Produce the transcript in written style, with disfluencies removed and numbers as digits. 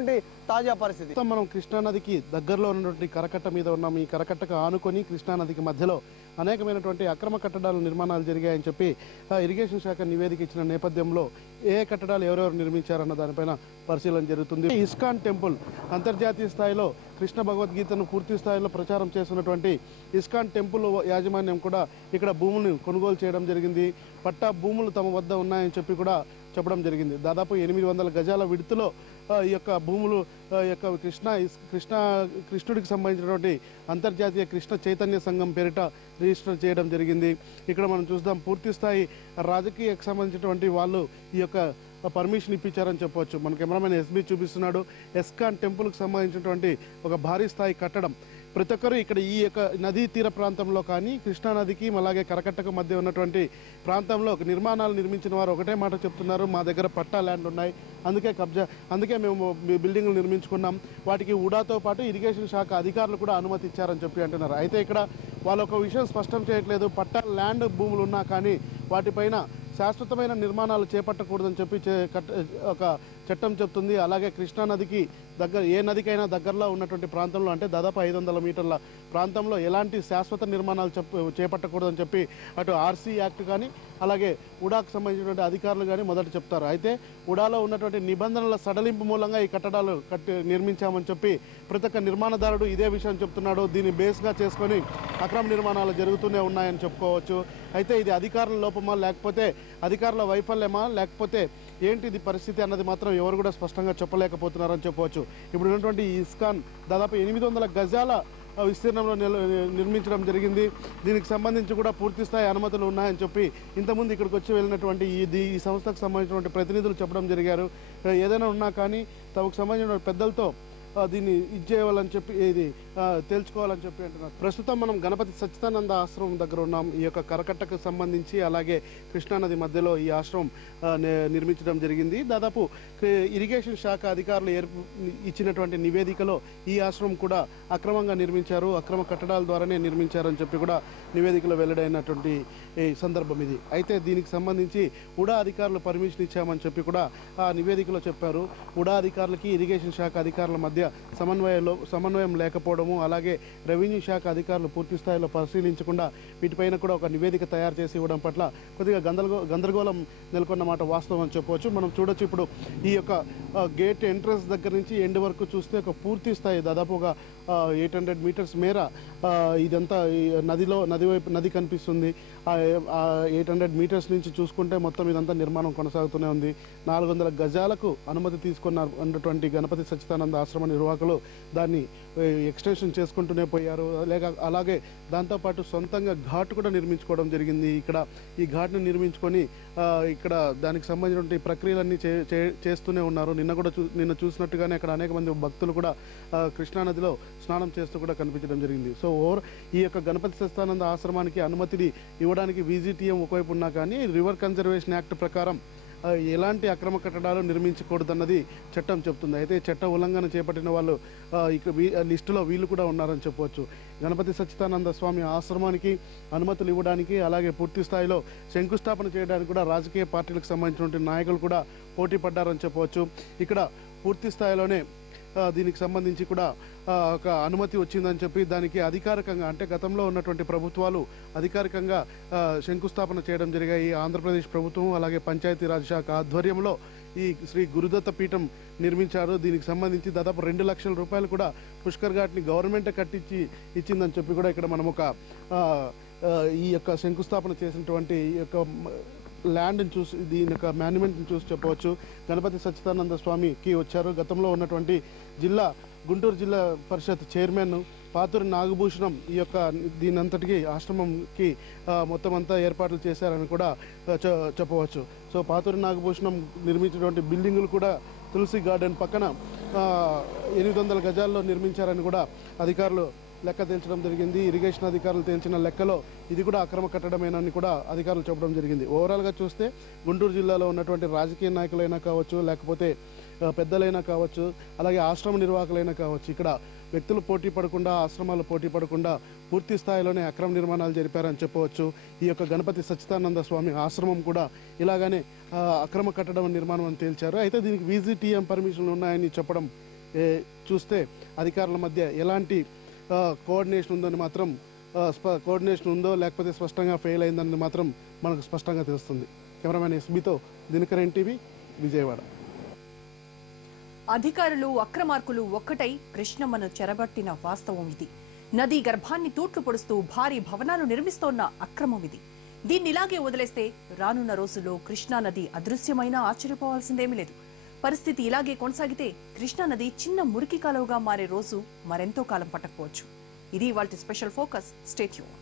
ఉన్నటువంటి తాజా పరిస్థితి. మనం కృష్ణానదికి దగ్గరలో ఉన్నటువంటి కరకట్ట మీద ఉన్నాం. ఈ కరకట్టకు ఆనుకొని కృష్ణానదికి మధ్యలో అనేకమైనటువంటి అక్రమ కట్టడాలు నిర్మాణాలు జరిగాయని చెప్పి ఇరిగేషన్ శాఖ నివేదిక ఇచ్చిన నేపథ్యంలో ఏ కట్టడాలు ఎవరెవరు నిర్మించారన్న దానిపైన పరిశీలన జరుగుతుంది. ఇస్కాన్ టెంపుల్ అంతర్జాతీయ స్థాయిలో కృష్ణ భగవద్గీతను పూర్తి స్థాయిలో ప్రచారం చేస్తున్నటువంటి ఇస్కాన్ టెంపుల్ యాజమాన్యం కూడా ఇక్కడ భూములను కొనుగోలు చేయడం జరిగింది. పట్టా భూములు తమ వద్ద ఉన్నాయని చెప్పి కూడా చెప్పడం జరిగింది. దాదాపు 800 గజాల విడుతులో ఈ యొక్క భూములు యొక్క కృష్ణుడికి సంబంధించినటువంటి అంతర్జాతీయ కృష్ణ చైతన్య సంఘం పేరిట రిజిస్టర్ చేయడం జరిగింది. ఇక్కడ మనం చూద్దాం పూర్తి స్థాయి రాజకీయకు సంబంధించినటువంటి వాళ్ళు ఈ యొక్క పర్మిషన్ ఇప్పించారని చెప్పవచ్చు. మన కెమెరామెన్ ఎస్బీ చూపిస్తున్నాడు. ఇస్కాన్ టెంపుల్కి సంబంధించినటువంటి ఒక భారీ స్థాయి కట్టడం. ప్రతి ఒక్కరు ఇక్కడ ఈ యొక్క నదీ తీర ప్రాంతంలో కానీ కృష్ణానదికి అలాగే కరకట్టకు మధ్య ఉన్నటువంటి ప్రాంతంలో నిర్మాణాలు నిర్మించిన వారు ఒకటే మాట చెప్తున్నారు, మా దగ్గర పట్టా ల్యాండ్ ఉన్నాయి, అందుకే మేము బిల్డింగ్లు నిర్మించుకున్నాం, వాటికి ఉడాతో పాటు ఇరిగేషన్ శాఖ అధికారులు కూడా అనుమతి ఇచ్చారని చెప్పి అంటున్నారు. అయితే ఇక్కడ వాళ్ళు ఒక విషయం స్పష్టం చేయట్లేదు, పట్టా ల్యాండ్ భూములు ఉన్నా కానీ వాటిపైన శాశ్వతమైన నిర్మాణాలు చేపట్టకూడదని చెప్పి ఒక చట్టం చెప్తుంది. అలాగే కృష్ణానదికి దగ్గర ఏ నదికైనా దగ్గరలో ఉన్నటువంటి ప్రాంతంలో అంటే దాదాపు 500 మీటర్ల ప్రాంతంలో ఎలాంటి శాశ్వత నిర్మాణాలు చేపట్టకూడదని చెప్పి అటు ఆర్సీ యాక్ట్ కానీ అలాగే ఉడాకు సంబంధించినటువంటి అధికారులు కానీ మొదట చెప్తారు. అయితే ఉడాలో ఉన్నటువంటి నిబంధనల సడలింపు మూలంగా ఈ కట్టడాలు నిర్మించామని చెప్పి ప్రతి ఒక్క నిర్మాణదారుడు ఇదే విషయం చెప్తున్నాడు. దీన్ని బేస్గా చేసుకొని అక్రమ నిర్మాణాలు జరుగుతూనే ఉన్నాయని చెప్పుకోవచ్చు. అయితే ఇది అధికారుల లోపమా లేకపోతే అధికారుల వైఫల్యమా లేకపోతే ఏంటిది పరిస్థితి అన్నది మాత్రం ఎవరు కూడా స్పష్టంగా చెప్పలేకపోతున్నారని చెప్పవచ్చు. ఇప్పుడు ఉన్నటువంటి ఈ దాదాపు 800 గజాల విస్తీర్ణంలో నిర్మించడం జరిగింది. దీనికి సంబంధించి కూడా పూర్తి స్థాయి అనుమతులు ఉన్నాయని చెప్పి ఇంతకుముందు ఇక్కడికి వచ్చి వెళ్ళినటువంటి ఈ సంస్థకు సంబంధించినటువంటి ప్రతినిధులు చెప్పడం జరిగారు. ఏదైనా ఉన్నా కానీ తమకు సంబంధించిన పెద్దలతో దీన్ని ఇచ్చేయాలని చెప్పి ఇది తేల్చుకోవాలని చెప్పి అంటున్నారు. ప్రస్తుతం మనం గణపతి సచ్చిదానంద ఆశ్రమం దగ్గర ఉన్నాం. ఈ యొక్క కరకట్టకు సంబంధించి అలాగే కృష్ణానది మధ్యలో ఈ ఆశ్రమం నిర్మించడం జరిగింది. దాదాపు ఇరిగేషన్ శాఖ అధికారులు ఇచ్చినటువంటి నివేదికలో ఈ ఆశ్రమం కూడా అక్రమంగా నిర్మించారు, అక్రమ కట్టడాల ద్వారానే నిర్మించారని చెప్పి కూడా నివేదికలో వెల్లడైనటువంటి సందర్భం ఇది. అయితే దీనికి సంబంధించి ఉడా అధికారులు పర్మిషన్ ఇచ్చామని చెప్పి కూడా ఆ నివేదికలో చెప్పారు. ఉడా అధికారులకి ఇరిగేషన్ శాఖ అధికారుల మధ్య సమన్వయం లేకపోవడము, అలాగే రెవెన్యూ శాఖ అధికారులు పూర్తి స్థాయిలో పరిశీలించకుండా వీటిపైన కూడా ఒక నివేదిక తయారు చేసి ఇవ్వడం పట్ల కొద్దిగా గందరగోళం నెలకొన్నమాట వాస్తవం అని చెప్పవచ్చు. మనం చూడొచ్చు ఇప్పుడు ఈ యొక్క గేట్ ఎంట్రన్స్ దగ్గర నుంచి ఎండ్ వరకు చూస్తే ఒక పూర్తి స్థాయి దాదాపు ఒక 800 మీటర్స్ మేర ఇదంతా నది కనిపిస్తుంది. 800 మీటర్స్ నుంచి చూసుకుంటే మొత్తం ఇదంతా నిర్మాణం కొనసాగుతూనే ఉంది. 400 గజాలకు అనుమతి తీసుకున్నటువంటి గణపతి సచ్చిదానంద ఆశ్రమ నిర్వాహకులు దాన్ని ఎక్స్టెన్షన్ చేసుకుంటూనే పోయారు. అలాగే దాంతోపాటు సొంతంగా ఘాట్ కూడా నిర్మించుకోవడం జరిగింది. ఇక్కడ ఈ ఘాట్ని నిర్మించుకొని ఇక్కడ దానికి సంబంధించినటువంటి ప్రక్రియలన్నీ చేస్తూనే ఉన్నారు. నిన్న చూసినట్టుగానే అక్కడ అనేక మంది భక్తులు కూడా కృష్ణానదిలో స్నానం చేస్తూ కూడా కనిపించడం జరిగింది. సో ఈ యొక్క గణపతి సచ్చిదానంద ఆశ్రమానికి అనుమతిని ఇవ్వడానికి VGTM ఒకవైపు ఉన్నా కానీ రివర్ కన్జర్వేషన్ యాక్ట్ ప్రకారం ఎలాంటి అక్రమ కట్టడాలు నిర్మించకూడదన్నది చట్టం చెప్తుంది. అయితే చట్ట ఉల్లంఘన చేపట్టిన వాళ్ళు ఇక్కడ లిస్టులో వీళ్ళు కూడా ఉన్నారని చెప్పవచ్చు. గణపతి సచ్చిదానంద స్వామి ఆశ్రమానికి అనుమతులు ఇవ్వడానికి అలాగే పూర్తి స్థాయిలో శంకుస్థాపన చేయడానికి కూడా రాజకీయ పార్టీలకు సంబంధించినటువంటి నాయకులు కూడా పోటీ పడ్డారని చెప్పవచ్చు. ఇక్కడ పూర్తి స్థాయిలోనే దీనికి సంబంధించి కూడా ఒక అనుమతి వచ్చిందని చెప్పి దానికి అధికారికంగా అంటే గతంలో ఉన్నటువంటి ప్రభుత్వాలు అధికారికంగా శంకుస్థాపన చేయడం జరిగాయి. ఆంధ్రప్రదేశ్ ప్రభుత్వం అలాగే పంచాయతీరాజ్ శాఖ ఆధ్వర్యంలో ఈ శ్రీ గురుదత్త పీఠం నిర్మించారు. దీనికి సంబంధించి దాదాపు 2 లక్షల రూపాయలు కూడా పుష్కర్ ఘాట్ని గవర్నమెంట్ కట్టించి ఇచ్చిందని చెప్పి కూడా ఇక్కడ మనం ఒక ఈ యొక్క శంకుస్థాపన చేసినటువంటి ఈ యొక్క ల్యాండ్ని చూసి దీని యొక్క మాన్యుమెంట్ని చూసి చెప్పవచ్చు. గణపతి సచ్చిదానంద స్వామికి వచ్చారు. గతంలో ఉన్నటువంటి గుంటూరు జిల్లా పరిషత్ చైర్మన్ పాతూరి నాగభూషణం ఈ యొక్క దీనంతటికి ఆశ్రమంకి మొత్తం అంతా ఏర్పాట్లు చేశారని కూడా చెప్పవచ్చు. సో పాతూరి నాగభూషణం నిర్మించినటువంటి బిల్డింగులు కూడా తులసి గార్డెన్ పక్కన 800 గజాల్లో నిర్మించారని కూడా అధికారులు లెక్క తేల్చడం జరిగింది. ఇరిగేషన్ అధికారులు తేల్చిన లెక్కలో ఇది కూడా అక్రమ కట్టడమేనని కూడా అధికారులు చెప్పడం జరిగింది. ఓవరాల్గా చూస్తే గుంటూరు జిల్లాలో ఉన్నటువంటి రాజకీయ నాయకులైనా కావచ్చు లేకపోతే పెద్దలైనా కావచ్చు అలాగే ఆశ్రమ నిర్వాహకులైనా కావచ్చు ఇక్కడ వ్యక్తులు పోటీ పడకుండా ఆశ్రమాలు పోటీ పడకుండా పూర్తి స్థాయిలోనే అక్రమ నిర్మాణాలు జరిపారని చెప్పవచ్చు. ఈ యొక్క గణపతి సచ్చిదానంద స్వామి ఆశ్రమం కూడా ఇలాగానే అక్రమ కట్టడం నిర్మాణం అని తేల్చారు. అయితే దీనికి VGTM పర్మిషన్లు ఉన్నాయని చెప్పడం చూస్తే అధికారుల మధ్య ఎలాంటి కోఆర్డినేషన్ ఉందని మాత్రం కోఆర్డినేషన్ ఉందో లేకపోతే స్పష్టంగా ఫెయిల్ అయిందని మాత్రం మనకు స్పష్టంగా తెలుస్తుంది. కెమెరామెన్ ఎస్బీతో దినకర్ ఎన్టీవీ, విజయవాడ. అధికారులు అక్రమార్కులు ఒక్కటై కృష్ణమ్మను చెరబట్టిన వాస్తవం ఇది. నదీ గర్భాన్ని తూట్లు పొడుస్తూ భారీ భవనాలు నిర్మిస్తోన్న అక్రమం ఇది. దీన్ని ఇలాగే వదిలేస్తే రానున్న రోజుల్లో కృష్ణానది అదృశ్యమైనా ఆశ్చర్యపోవాల్సిందేమీ లేదు. పరిస్థితి ఇలాగే కొనసాగితే కృష్ణానది చిన్న మురికి కాలువగా మారే రోజు మరెంతో కాలం పట్టకపోవచ్చు. ఇది ఇవాల్టి స్పెషల్ ఫోకస్. Stay tuned.